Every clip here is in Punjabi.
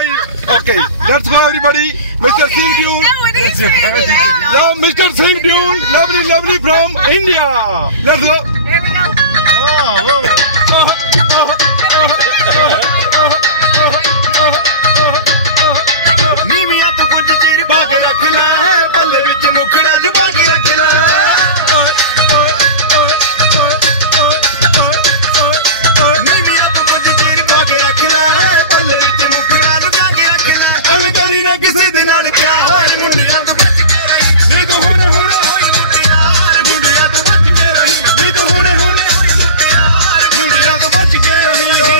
Okay, let's go everybody. Mr. Singh Dune. No, Mr. Singh Dune, lovely from India. Let's go. Here we go. ਨੀਵੀਆਂ ਤੋਂ ਕੁਝ ਚਿਰ ਪਾ ਕੇ ਰੱਖ ਲੈ, ਪੱਲੇ ਵਿੱਚ ਮੁਖੜਾ ਲੁਕਾ ਕੇ ਰੱਖ ਲੈ। ਨੀਵੀਆਂ ਤੋਂ ਕੁਝ ਚਿਰ ਪਾ ਕੇ ਰੱਖ ਲੈ, ਪੱਲੇ ਵਿੱਚ ਮੁਖੜਾ ਲੁਕਾ ਕੇ ਰੱਖ ਲੈ। ਹਮ ਕਰੀ ਨਾ ਕਿਸੇ ਦੇ ਨਾਲ ਪਿਆਰ, ਮੁੰਡਿਆਂ ਤੋਂ ਬਚ ਕੇ ਰਹੀ। ਇਹ ਤਾਂ ਹੁਣੇ ਹੋਈ ਮੁਟਿਆਰ, ਮੁੰਡਿਆਂ ਤੋਂ ਬਚ ਕੇ ਰਹੀ। ਇਹ ਤਾਂ ਹੁਣੇ ਹੋਈ ਮੁਟਿਆਰ, ਮੁੰਡਿਆਂ ਤੋਂ ਬਚ ਕੇ ਰਹੀ।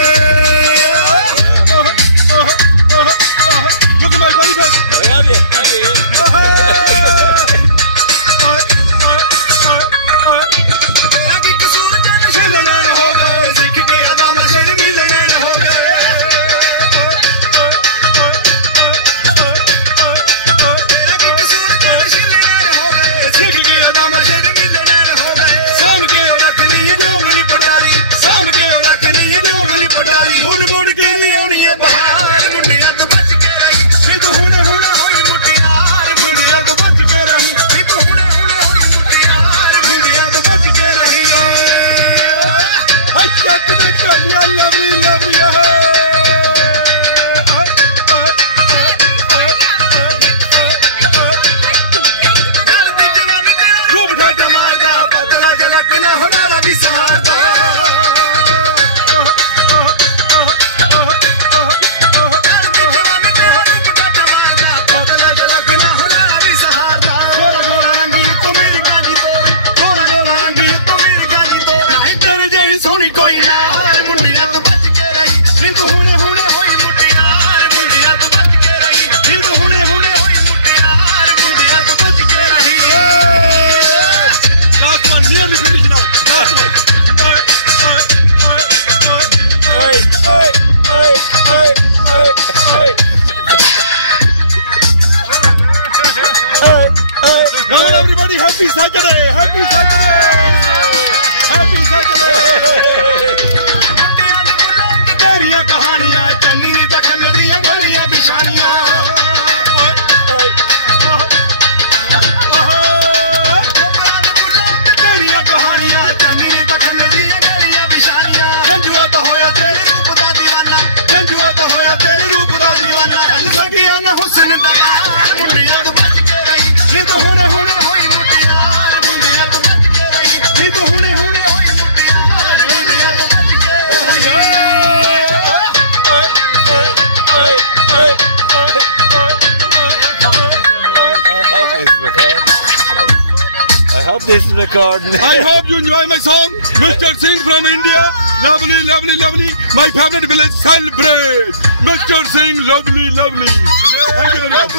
This is record. I hope you enjoy my song. Mr. Singh from India. Lovely. My favorite village, celebrate. Mr. Singh, lovely. Thank you very much.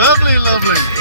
Lovely.